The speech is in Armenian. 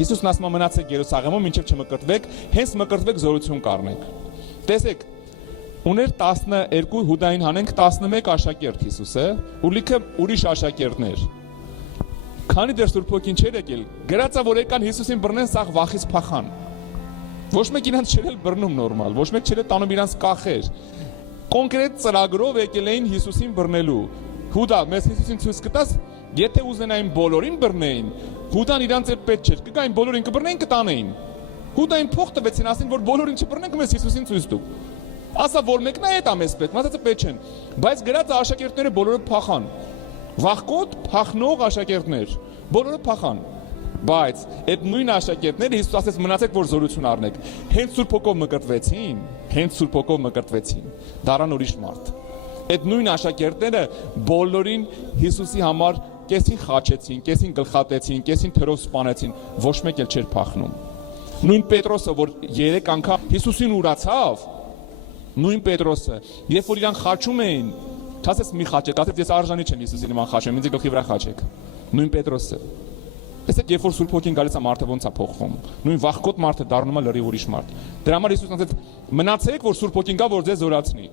Հիսուսն ասում է մնացեք Երուսաղեմում, մինչև չմկրտվեք, հենց մկրտվեք զորություն կառնեք։ Տեսեք, ուներ 12, Հուդային հանենք 11 աշակերտ Հիսուսը, ու լիքը ուրիշ աշակերտներ։ Քանի դեռ Սուրբ Հոգին չէր եկել, գրած է, որ եկան Հիսուսին բռնեն, սաղ վախից փախան։ Ոչ մեկ իրանց չէր բռնում նորմալ, ոչ մեկ չէր տանում իրանց կախեր։ Կոնկրետ ծրագրով եկել էին Հիսուսին բռնելու։ Հուդա, մեզ Հիսուսին ցույց կտաս, եթե ուզենային բոլորին բռնեին, Հուդան իրանց էլ պետք չէր, կգային բոլորին կբռնեին, կտանեին։ Հուդային փող տվեցին, ասին, որ բոլորին չբռնենք, մեզ Հիսուսին ցույց տուք։ Ասա, որ մեկն է այդ ամես պետք, մասացը պետք չեն։ Բայց գրած աշակերտները բոլորը փախան։ Վախկոտ փախնող աշակերտներ, բոլորը փախան։ Բայց այդ նույն աշակերտները Հիսուս ասեց մնացեք որ զորություն առնեք։ Հենց Սուրբ Հոգով մկրտվեցին, դառան ուրիշ մարդ։ Այդ նույն աշակերտները բոլորին Հիսուսի համար կեսին խաչեցին, կեսին գլխատեցին, կեսին թրով սպանեցին, ոչ մեկ էլ չէր փախնում։ Նույն Պետրոսը, որ 3 անգամ Հիսուսին ուրացավ, նույն Պետրոսը, երբ որ իրան խաչում էին, ասես մի խաչեք, ասես ես արժանի չեմ Հիսուսի նման խաչեմ, ինձ գլխի վրա խաչեք։ Նույն Պետրոսը։ Տեսեք, երբ որ Սուրբ Հոգին գալիս է մարդը ոնց է փոխվում։ Նույն վախկոտ մարդը դառնում է լրիվ ուրիշ մարդ։ Դրա համար Հիսուսն ասեց. մնացեք, որ Սուրբ Հոգին գա, որ ձեզ զորացնի։